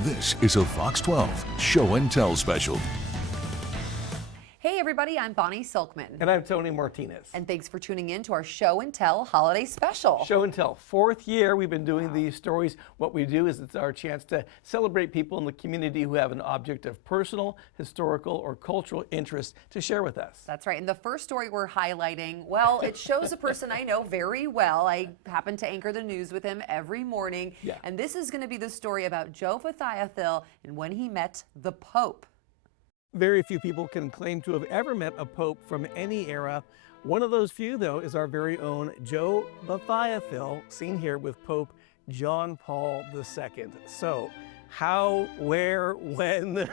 This is a Fox 12 Show and Tell special. Hey everybody, I'm Bonnie Silkman. And I'm Tony Martinez. And thanks for tuning in to our Show and Tell holiday special. Show and Tell, fourth year we've been doing these stories. What we do is it's our chance to celebrate people in the community who have an object of personal, historical, or cultural interest to share with us. That's right. And the first story we're highlighting, well, it shows a person I know very well. I happen to anchor the news with him every morning. Yeah. And this is going to be the story about Joe Fathiathil and when he met the Pope. Very few people can claim to have ever met a pope from any era. One of those few, though, is our very own Joe Fathiathil, seen here with Pope John Paul II. So, how, where, when?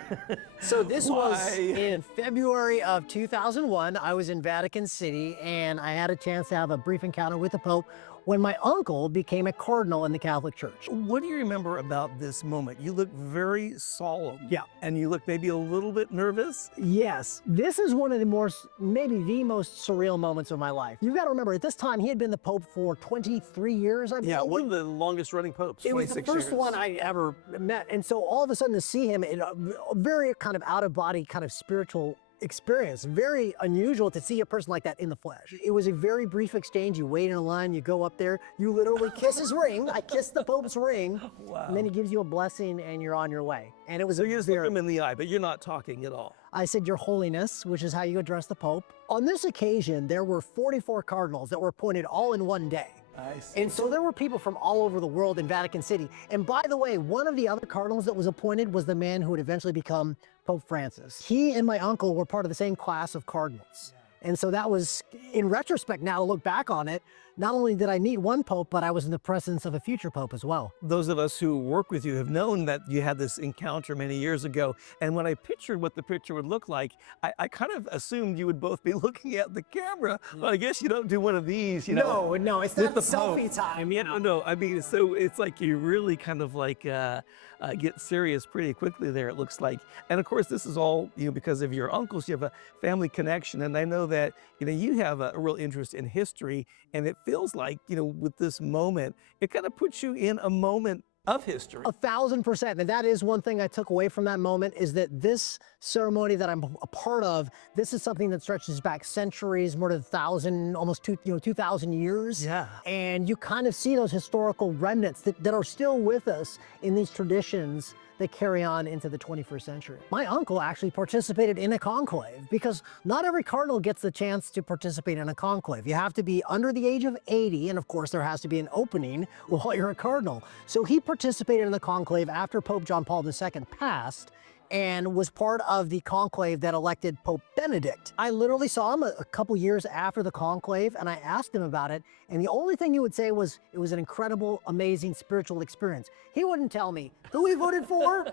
So this was Why? in February of 2001. I was in Vatican City, and I had a chance to have a brief encounter with the Pope when my uncle became a cardinal in the Catholic Church. What do you remember about this moment? You look very solemn. Yeah. And you look maybe a little bit nervous. Yes, this is one of the maybe the most surreal moments of my life. You've got to remember, at this time, he had been the Pope for 23 years, I believe. Yeah, one of the longest running popes, It was the 26 first years. one I ever met. And so all of a sudden to see him in a very kind of out-of-body kind of spiritual experience, very unusual to see a person like that in the flesh. It was a very brief exchange. You wait in a line, you go up there, you literally kiss his ring. I kissed the Pope's ring. Wow. And then he gives you a blessing and you're on your way. And it was So you just look him in the eye, but you're not talking at all. I said, Your Holiness, which is how you address the Pope. On this occasion, there were 44 cardinals that were appointed all in one day. I see. And so there were people from all over the world in Vatican City. And by the way, one of the other cardinals that was appointed was the man who would eventually become Pope Francis. He and my uncle were part of the same class of cardinals. And so that was, in retrospect now, to look back on it, not only did I meet one Pope, but I was in the presence of a future Pope as well. Those of us who work with you have known that you had this encounter many years ago. And when I pictured what the picture would look like, I kind of assumed you would both be looking at the camera. Well, I guess you don't do one of these, you know. No, it's with not the selfie Pope. time. Yeah, no, I mean, so it's like you really kind of like get serious pretty quickly there, it looks like. And of course, this is all, because of your uncles. You have a family connection. And I know that, you have a real interest in history. And it feels like, with this moment, it kind of puts you in a moment of history. 1,000%. And that is one thing I took away from that moment, is that this ceremony that I'm a part of, this is something that stretches back centuries, more than 1,000, almost 2,000 years. Yeah. And you kind of see those historical remnants that are still with us in these traditions that carry on into the 21st century. My uncle actually participated in a conclave, because not every cardinal gets the chance to participate in a conclave. You have to be under the age of 80, and of course there has to be an opening while you're a cardinal. So he participated in the conclave after Pope John Paul II passed, and was part of the conclave that elected Pope Benedict. I literally saw him a couple years after the conclave, and I asked him about it, and the only thing he would say was, it was an incredible, amazing spiritual experience. He wouldn't tell me who he voted for,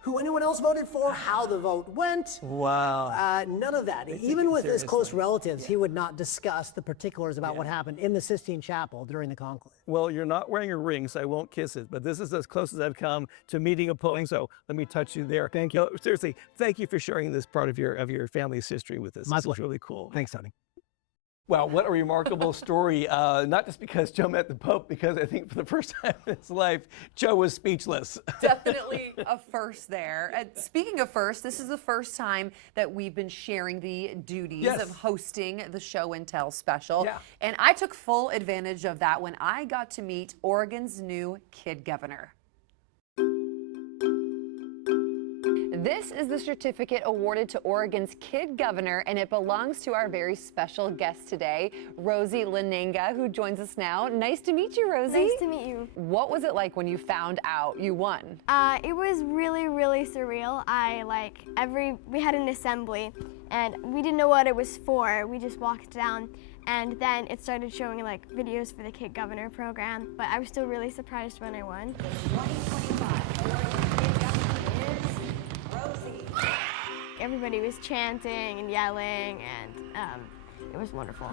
who anyone else voted for, how the vote went. Wow. None of that. They Even take it with his close seriously. relatives, he would not discuss the particulars about what happened in the Sistine Chapel during the conclave. Well, you're not wearing a ring, so I won't kiss it, but this is as close as I've come to meeting a pope, so let me touch you there. Thank you. No, seriously, thank you for sharing this part of your family's history with us. My This is pleasure. really cool. Thanks, Tony. Wow, what a remarkable story. Not just because Joe met the Pope, because I think for the first time in his life, Joe was speechless. Definitely a first there. And speaking of first, this is the first time that we've been sharing the duties of hosting the Show and Tell special. Yeah. And I took full advantage of that when I got to meet Oregon's new kid governor. This is the certificate awarded to Oregon's kid governor, and it belongs to our very special guest today, Rosie Lenenga, who joins us now. Nice to meet you, Rosie. Nice to meet you. What was it like when you found out you won? It was really, really surreal. We had an assembly, and we didn't know what it was for. We just walked down, and then it started showing videos for the Kid Governor program, but I was still really surprised when I won. 2025 Oregon kid governor is Rosie. Everybody was chanting and yelling, and it was wonderful.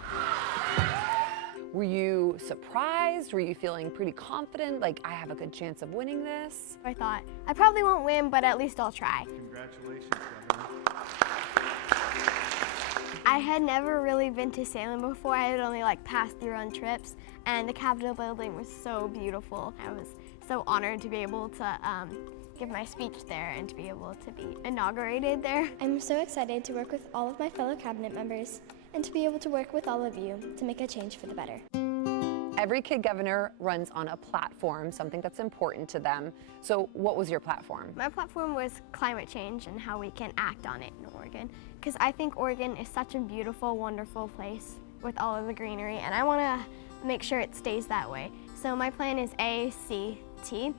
Were you surprised? Were you feeling pretty confident, like I have a good chance of winning this? I thought, I probably won't win, but at least I'll try. Congratulations, Governor. I had never really been to Salem before. I had only passed through on trips, and the Capitol building was so beautiful. I was so honored to be able to give my speech there and to be able to be inaugurated there. I'm so excited to work with all of my fellow cabinet members and to be able to work with all of you to make a change for the better. Every kid governor runs on a platform, something that's important to them. So what was your platform? My platform was climate change and how we can act on it in Oregon, because I think Oregon is such a beautiful, wonderful place with all of the greenery, and I want to make sure it stays that way. So my plan is ACT,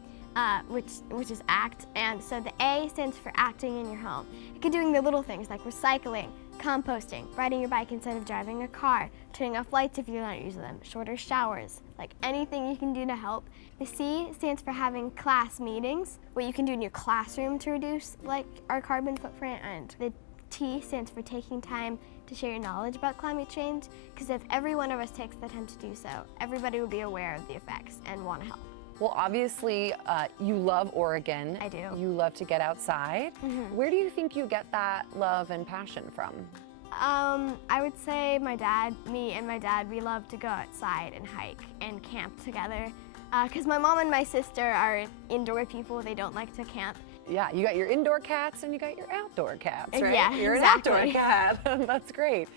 which is ACT, and so the A stands for acting in your home. You can doing the little things like recycling, composting, riding your bike instead of driving a car, turning off lights if you're not using them, shorter showers, like anything you can do to help. The C stands for having class meetings, what you can do in your classroom to reduce like our carbon footprint, and the T stands for taking time to share your knowledge about climate change, because if every one of us takes the time to do so, everybody will be aware of the effects and want to help. Well, obviously, you love Oregon. I do. You love to get outside. Where do you think you get that love and passion from? I would say me and my dad, we love to go outside and hike and camp together. Because my mom and my sister are indoor people, they don't like to camp. Yeah, you got your indoor cats and you got your outdoor cats, right? Yeah, You're exactly. an outdoor cat. That's great.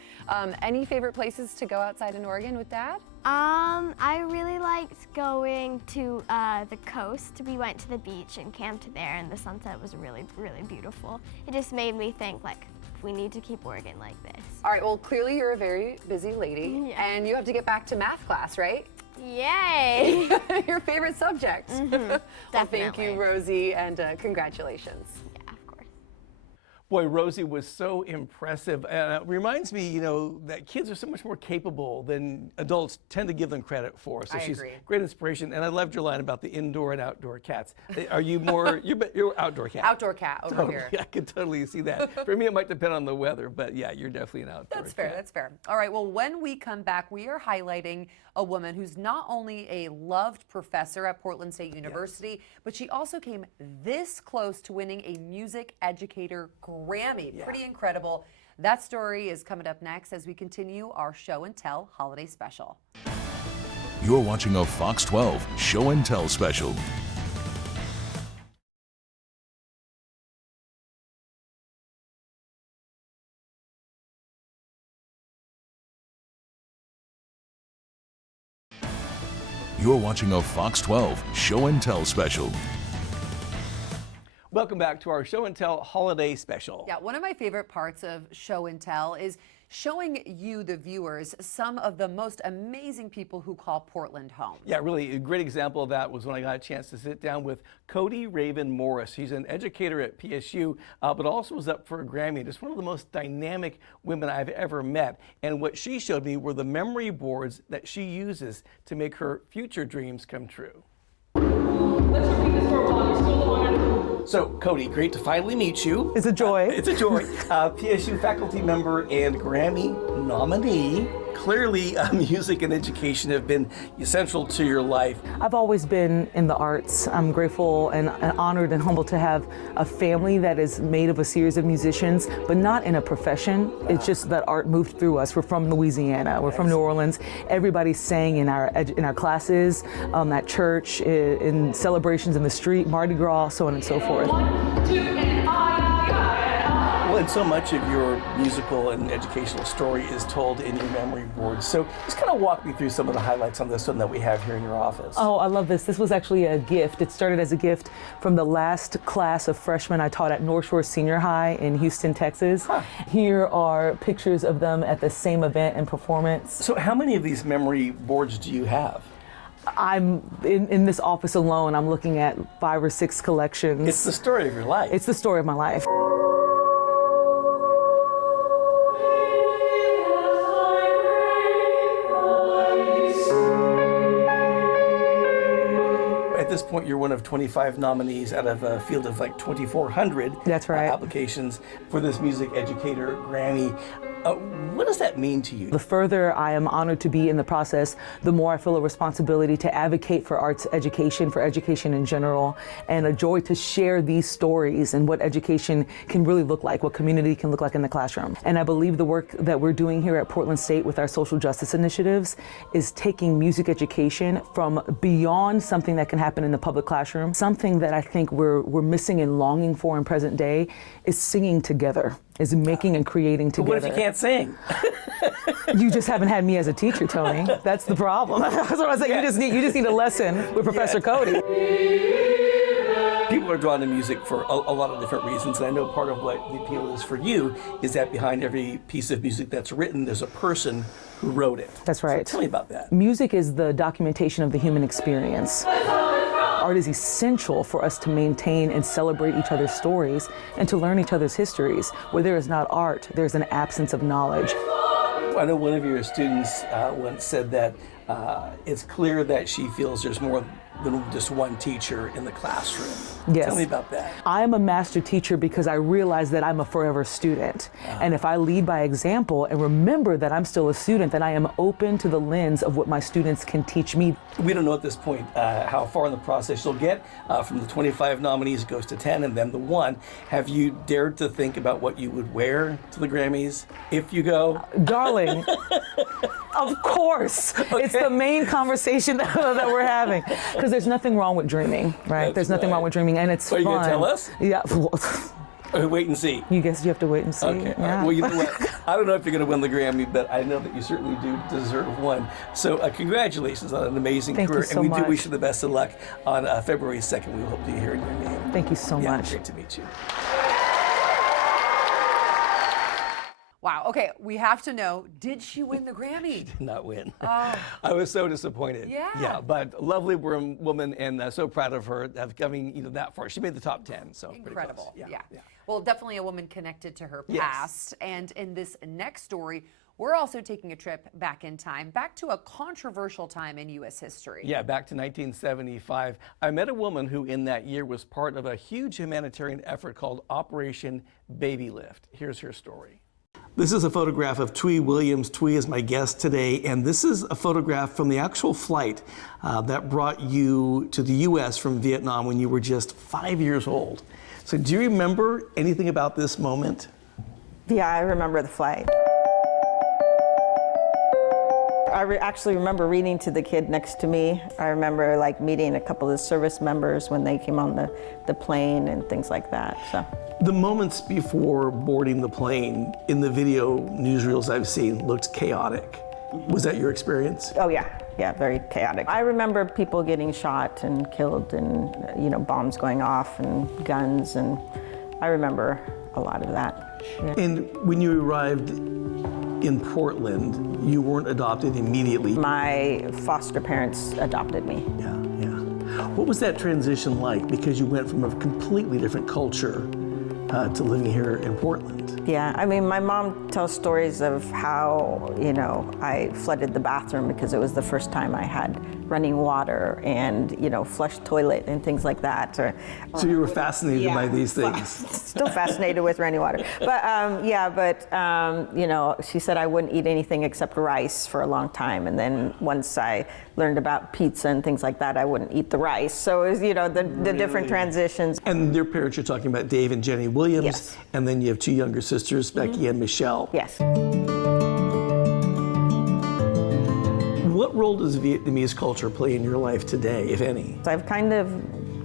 Any favorite places to go outside in Oregon with Dad? I really liked going to the coast. We went to the beach and camped there, and the sunset was really, really beautiful. It just made me think, like, we need to keep Oregon like this. All right, well, clearly you're a very busy lady, and you have to get back to math class, right? Yay! Your favorite subject. Well, thank you, Rosie, and congratulations. Yeah, of course. Boy, Rosie was so impressive. It reminds me, you know, that kids are so much more capable than adults tend to give them credit for. So she's agree. Great inspiration. And I loved your line about the indoor and outdoor cats. Are you more, you're outdoor cat? Outdoor cat over Totally. here. I can totally see that. For me, it might depend on the weather, but yeah, you're definitely an outdoor That's fair, cat. that's fair. All right, well, when we come back, we are highlighting a woman who's not only a loved professor at Portland State University, but she also came this close to winning a Music Educator Grammy. Yeah. Pretty incredible. That story is coming up next as we continue our Show and Tell holiday special. You're watching a Fox 12 Show and Tell special. You're watching a Fox 12 Show and Tell special. Welcome back to our Show and Tell holiday special. Yeah, one of my favorite parts of Show and Tell is showing you, the viewers, some of the most amazing people who call Portland home. Yeah, really a great example of that was when I got a chance to sit down with Cody Raven Morris. She's an educator at PSU, but also was up for a Grammy. Just one of the most dynamic women I've ever met. And what she showed me were the memory boards that she uses to make her future dreams come true. Let's repeat this for a while. You're still honored. So, Cody, great to finally meet you. It's a joy. It's a joy. PSU faculty member and Grammy nominee. Clearly, music and education have been essential to your life. I've always been in the arts. I'm grateful and honored and humbled to have a family that is made of a series of musicians, but not in a profession. It's just that art moved through us. We're from Louisiana. We're from New Orleans. Everybody sang in our classes, at church, in celebrations in the street, Mardi Gras, so on and so forth. 1, 2, and Well, and so much of your musical and educational story is told in your memory boards. So just kind of walk me through some of the highlights on this one that we have here in your office. Oh, I love this. This was actually a gift. It started as a gift from the last class of freshmen I taught at North Shore Senior High in Houston, Texas. Here are pictures of them at the same event and performance. So how many of these memory boards do you have? I'm in this office alone. I'm looking at 5 or 6 collections. It's the story of your life. It's the story of my life. At this point, you're one of 25 nominees out of a field of like 2,400 That's right. applications for this Music Educator Grammy. What does that mean to you? The further I am honored to be in the process, the more I feel a responsibility to advocate for arts education, for education in general, and a joy to share these stories and what education can really look like, what community can look like in the classroom. And I believe the work that we're doing here at Portland State with our social justice initiatives is taking music education from beyond something that can happen in the public classroom. Something that I think we're missing and longing for in present day is singing together, is making and creating together. What if you can't sing? You just haven't had me as a teacher, Tony. That's the problem. That's what I was saying. Yeah. You just need a lesson with Professor Cody. People are drawn to music for a lot of different reasons, and I know part of what the appeal is for you is that behind every piece of music that's written, there's a person who wrote it. That's right. So tell me about that. Music is the documentation of the human experience. Art is essential for us to maintain and celebrate each other's stories and to learn each other's histories. Where there is not art, there's an absence of knowledge. I know one of your students once said that it's clear that she feels there's more than just one teacher in the classroom. Yes. Tell me about that. I'm a master teacher because I realize that I'm a forever student. And if I lead by example and remember that I'm still a student, then I am open to the lens of what my students can teach me. We don't know at this point how far in the process you'll get. From the 25 nominees, it goes to 10 and then the 1. Have you dared to think about what you would wear to the Grammys if you go? Darling, of course. Okay. It's the main conversation that we're having. Because there's nothing wrong with dreaming, right? That's there's nothing wrong with dreaming, and it's fun. Are you going to tell us? Yeah. Wait and see. You guess you have to wait and see. Okay. Yeah. Well, you know what? I don't know if you're going to win the Grammy, but I know that you certainly do deserve one. So congratulations on an amazing Thank career. you so and we do much. wish you the best of luck on February 2nd. We hope to hear your name. Thank you so much. Great to meet you. Wow. Okay, we have to know, did she win the Grammy? Did not win. Oh. I was so disappointed. Yeah. Yeah, but lovely woman, and so proud of her of coming that far. She made the top 10, so Incredible. pretty close. Yeah. Well, definitely a woman connected to her Yes. past. And in this next story, we're also taking a trip back in time, back to a controversial time in U.S. history. Yeah, back to 1975. I met a woman who in that year was part of a huge humanitarian effort called Operation Baby Lift. Here's her story. This is a photograph of Twee Williams. Twee is my guest today, and this is a photograph from the actual flight that brought you to the U.S. from Vietnam when you were just 5 years old. So do you remember anything about this moment? Yeah, I remember the flight. I actually remember reading to the kid next to me. I remember meeting a couple of the service members when they came on the plane and things like that. So. The moments before boarding the plane in the video newsreels I've seen looked chaotic. Was that your experience? Oh yeah, very chaotic. I remember people getting shot and killed and bombs going off and guns, and I remember a lot of that. Yeah. And when you arrived in Portland, you weren't adopted immediately. My foster parents adopted me. Yeah. What was that transition like? Because you went from a completely different culture to living here in Portland. Yeah, I mean, my mom tells stories of how, I flooded the bathroom because it was the first time I had running water and, flushed toilet and things like that. So you were fascinated by these things? Still fascinated with running water. But, she said I wouldn't eat anything except rice for a long time. And then once I learned about pizza and things like that, I wouldn't eat the rice. So it was, the different transitions. And your parents, you're talking about Dave and Jenny Williams. Yes. And then you have 2 younger sisters, Becky and Michelle. Yes. What role does Vietnamese culture play in your life today, if any? I've kind of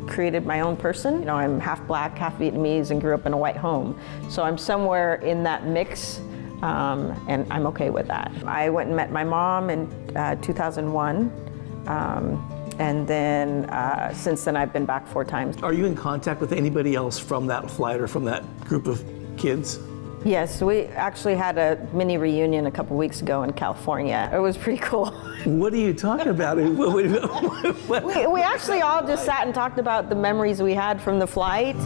created my own person. I'm half black, half Vietnamese, and grew up in a white home. So I'm somewhere in that mix, and I'm okay with that. I went and met my mom in 2001. And then since then, I've been back 4 times. Are you in contact with anybody else from that flight or from that group of kids? Yes, we actually had a mini reunion a couple weeks ago in California. It was pretty cool. What are you talking about? We actually all just sat and talked about the memories we had from the flight.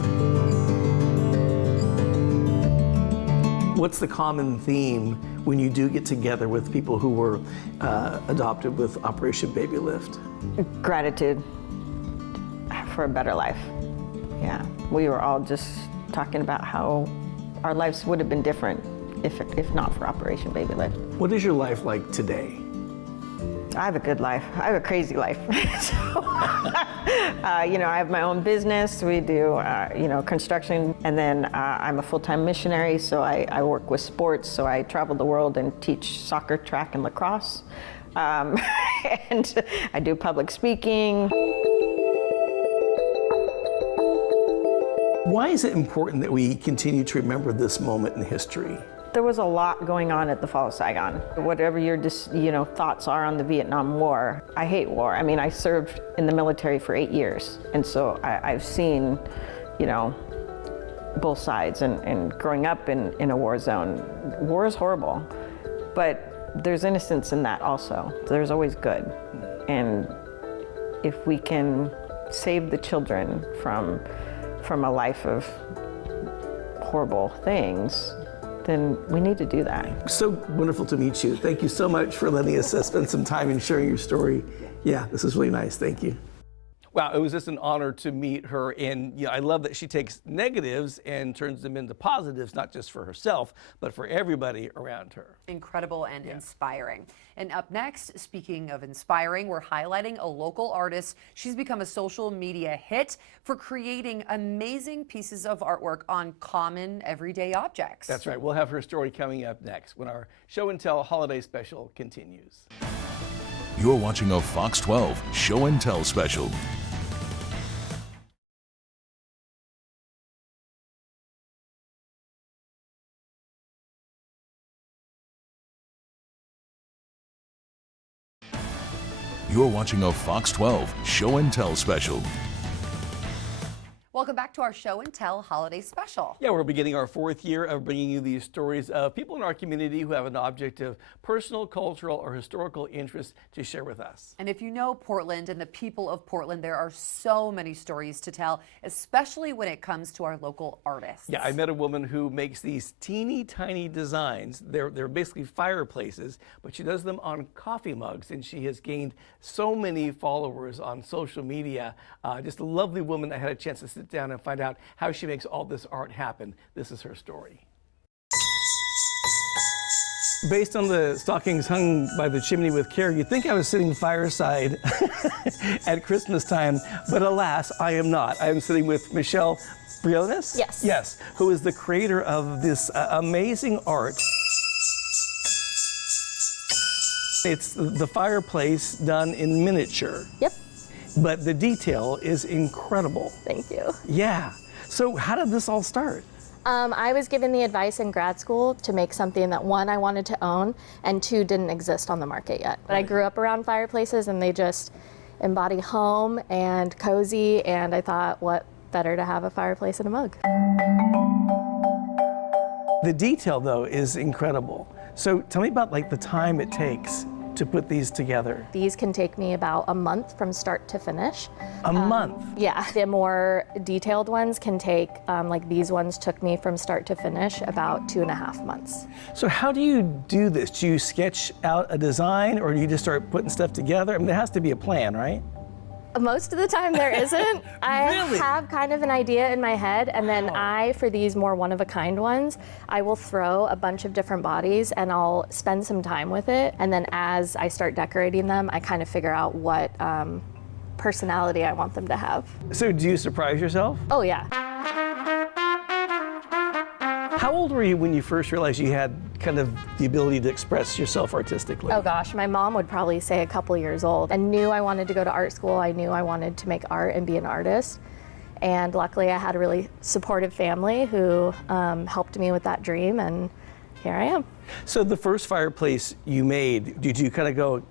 What's the common theme when you do get together with people who were adopted with Operation Baby Lift? Gratitude for a better life. Yeah, we were all just talking about how our lives would have been different if not for Operation Baby Lift. What is your life like today? I have a good life. I have a crazy life. So, you know, I have my own business. We do, you know, construction, and then I'm a full-time missionary, so I work with sports. So I travel the world and teach soccer, track, and lacrosse. And I do public speaking. Why is it important that we continue to remember this moment in history? There was a lot going on at the fall of Saigon. Whatever your thoughts are on the Vietnam War, I hate war. I mean, I served in the military for 8 years, and so I've seen, you know, both sides. And growing up in a war zone, war is horrible, but there's innocence in that also. There's always good, and if we can save the children from a life of horrible things, then we need to do that. So wonderful to meet you. Thank you so much for letting us spend some time and sharing your story. Yeah, this is really nice. Thank you. Wow, it was just an honor to meet her, and I love that she takes negatives and turns them into positives, not just for herself, but for everybody around her. Incredible and inspiring. And up next, speaking of inspiring, we're highlighting a local artist. She's become a social media hit for creating amazing pieces of artwork on common, everyday objects. That's right. We'll have her story coming up next when our Show and Tell holiday special continues. You're watching a Fox 12 Show and Tell special. You're watching a Fox 12 Show and Tell special. Welcome back to our Show and Tell holiday special. Yeah, we're beginning our 4th year of bringing you these stories of people in our community who have an object of personal, cultural, or historical interest to share with us. And if you know Portland and the people of Portland, there are so many stories to tell, especially when it comes to our local artists. Yeah, I met a woman who makes these teeny tiny designs. They're basically fireplaces, but she does them on coffee mugs, and she has gained so many followers on social media. Just a lovely woman. I had a chance to sit down and find out how she makes all this art happen. This is her story. Based on the stockings hung by the chimney with care, you'd think I was sitting fireside at Christmas time, but alas, I am not. I am sitting with Michelle Briones? Yes. Yes, who is the creator of this amazing art. It's the fireplace done in miniature. Yep. But the detail is incredible. Thank you. Yeah. So how did this all start? I was given the advice in grad school to make something that, one, I wanted to own, and two, didn't exist on the market yet. But I grew up around fireplaces, and they just embody home and cozy, and I thought, what better to have a fireplace in a mug? The detail, though, is incredible. So tell me about the time it takes to put these together. These can take me about a month from start to finish. A month? Yeah. The more detailed ones can take, like these ones took me from start to finish about 2.5 months. So how do you do this? Do you sketch out a design, or do you just start putting stuff together? I mean, there has to be a plan, right? Most of the time there isn't. I Really? have kind of an idea in my head, and then for these more one-of-a-kind ones, I will throw a bunch of different bodies and I'll spend some time with it. And then as I start decorating them, I kind of figure out what personality I want them to have. So do you surprise yourself? Oh, yeah. How old were you when you first realized you had kind of the ability to express yourself artistically? Oh gosh, my mom would probably say a couple years old, and knew I wanted to go to art school. I knew I wanted to make art and be an artist. And luckily I had a really supportive family who helped me with that dream, and here I am. So the first fireplace you made, did you kind of go,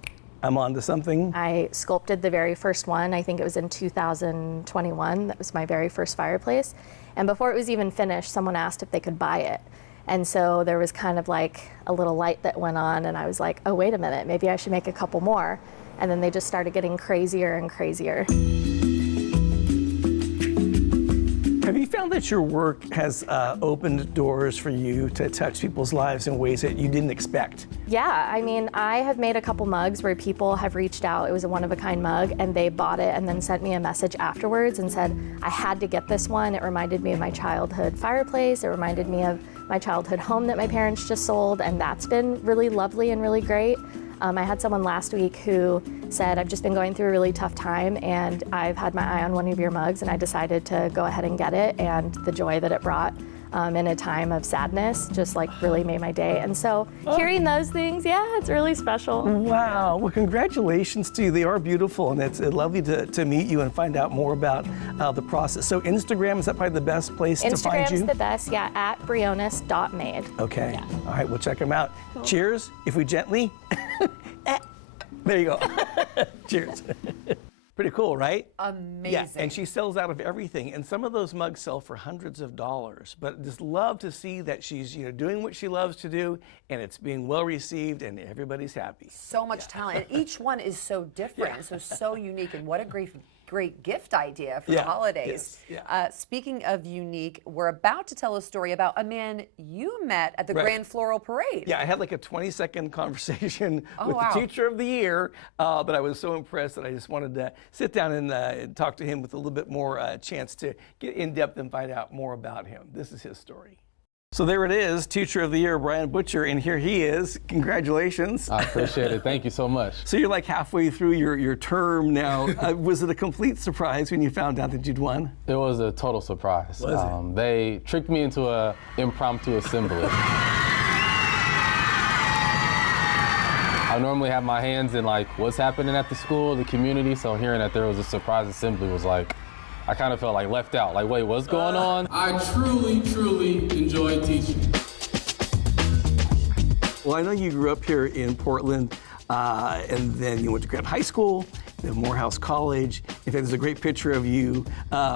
I'm onto something? I sculpted the very first one. I think it was in 2021. That was my very first fireplace. And before it was even finished, someone asked if they could buy it. And so there was kind of like a little light that went on, and I was like, oh, wait a minute, maybe I should make a couple more. And then they just started getting crazier and crazier. Have you found that your work has opened doors for you to touch people's lives in ways that you didn't expect? Yeah, I mean, I have made a couple mugs where people have reached out. It was a one-of-a-kind mug, and they bought it and then sent me a message afterwards and said, I had to get this one. It reminded me of my childhood fireplace. It reminded me of my childhood home that my parents just sold, and that's been really lovely and really great. I had someone last week who said, I've just been going through a really tough time and I've had my eye on one of your mugs and I decided to go ahead and get it, and the joy that it brought in a time of sadness just like really made my day. And so hearing those things, yeah, it's really special. Wow, well, congratulations to you. They are beautiful, and it's lovely to meet you and find out more about the process. So Instagram, is that probably the best place to find you? Instagram's the best, yeah, at briones.made. Okay, Yeah. all right, we'll check them out. Cool. Cheers, if we gently. There you go. Cheers. Pretty cool, right? Amazing. Yeah, and she sells out of everything, and some of those mugs sell for hundreds of dollars. But just love to see that she's doing what she loves to do, and it's being well received, and everybody's happy. So much talent, and each one is so different, so unique, and what a great gift idea for the holidays. Yes, yeah. Speaking of unique, we're about to tell a story about a man you met at the Grand Floral Parade. Yeah, I had like a 20-second conversation with wow. the Teacher of the Year, but I was so impressed that I just wanted to sit down and talk to him with a little bit more chance to get in depth and find out more about him. This is his story. So there it is, Teacher of the Year, Brian Butcher, and here he is. Congratulations. I appreciate it. Thank you so much. So you're like halfway through your term now. Was it a complete surprise when you found out that you'd won? It was a total surprise. Was it? They tricked me into an impromptu assembly. I normally have my hands in like what's happening at the school, the community, so hearing that there was a surprise assembly was like, I kind of felt like left out. Like, wait, what's going on? I truly enjoy teaching. Well, I know you grew up here in Portland, and then you went to Grant High School, then Morehouse College. In fact, there's a great picture of you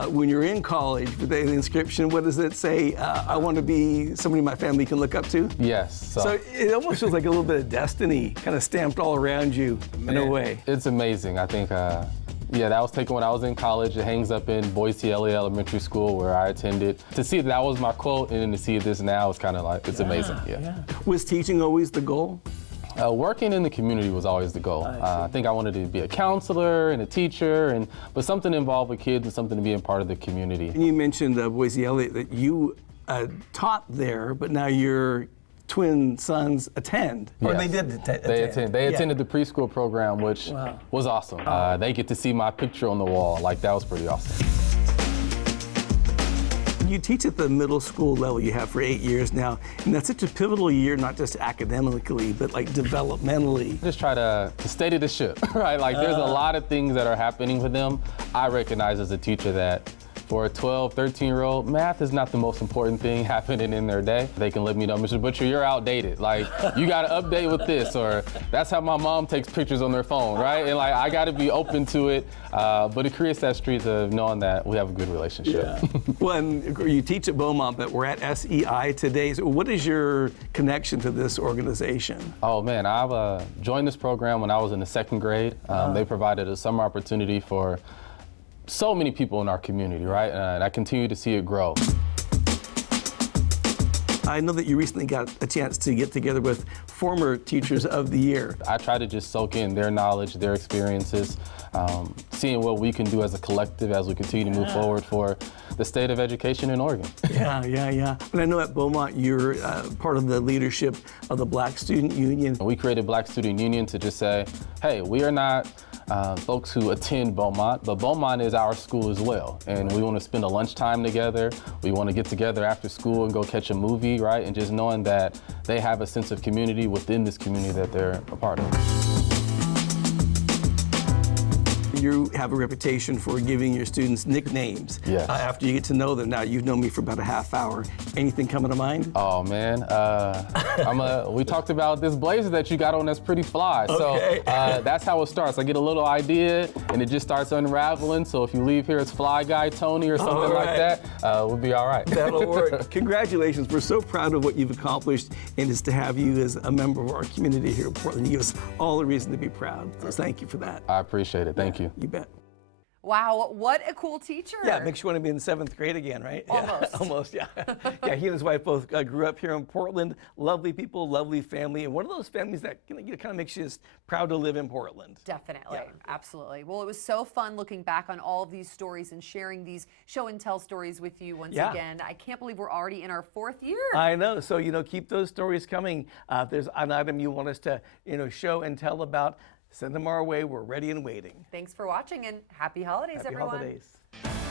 when you're in college with the inscription. What does it say? I want to be somebody my family can look up to? Yes. So it almost feels like a little bit of destiny kind of stamped all around you in a way. It's amazing. I think, yeah, that was taken when I was in college. It hangs up in Boise LA Elementary School where I attended. To see that was my quote, and then to see this now is kind of like, it's amazing. Yeah. Was teaching always the goal? Working in the community was always the goal. I think I wanted to be a counselor and a teacher, but something involved with kids and something to be a part of the community. And you mentioned Boise LA, that you taught there, but now your twin sons attend, or they did attend. They attended the preschool program, which was awesome. They get to see my picture on the wall. Like, that was pretty awesome. You teach at the middle school level. You have for 8 years now, and that's such a pivotal year, not just academically, but like developmentally. Just try to steady the ship, right? Like, there's a lot of things that are happening with them. I recognize as a teacher that for a 12, 13-year-old, math is not the most important thing happening in their day. They can let me know, Mr. Butcher, you're outdated. Like, you got to update with this, or that's how my mom takes pictures on their phone, right? And like, I got to be open to it, but it creates that street of knowing that we have a good relationship. Yeah. Well, and you teach at Beaumont, but we're at SEI today. So what is your connection to this organization? Oh man, I've joined this program when I was in the 2nd grade. They provided a summer opportunity for so many people in our community, right? And I continue to see it grow. I know that you recently got a chance to get together with former Teachers of the Year. I try to just soak in their knowledge, their experiences, seeing what we can do as a collective as we continue to move forward for the state of education in Oregon. Yeah. And I know at Beaumont you're part of the leadership of the Black Student Union. We created Black Student Union to just say, hey, we are not folks who attend Beaumont, but Beaumont is our school as well. And we want to spend a lunchtime together. We want to get together after school and go catch a movie, right? And just knowing that they have a sense of community within this community that they're a part of. You have a reputation for giving your students nicknames after you get to know them. Now, you've known me for about a half hour. Anything coming to mind? Oh, man. We talked about this blazer that you got on that's pretty fly. Okay. So that's how it starts. I get a little idea, and it just starts unraveling. So if you leave here, it's Fly Guy Tony or something like that, we'll be all right. That'll work. Congratulations. We're so proud of what you've accomplished, and it's to have you as a member of our community here in Portland. You give us all the reason to be proud. So thank you for that. I appreciate it. Thank you. You bet. Wow, what a cool teacher. Yeah, makes you want to be in 7th grade again, right? Almost. Yeah, almost, yeah. Yeah, he and his wife both grew up here in Portland. Lovely people, lovely family, and one of those families that kind of makes you just proud to live in Portland. Definitely, absolutely. Well, it was so fun looking back on all of these stories and sharing these show and tell stories with you once again. I can't believe we're already in our 4th year. I know, so keep those stories coming. If there's an item you want us to show and tell about, send them our way. We're ready and waiting. Thanks for watching, and happy holidays, everyone. Happy holidays.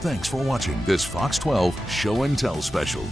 Thanks for watching this Fox 12 Show and Tell special.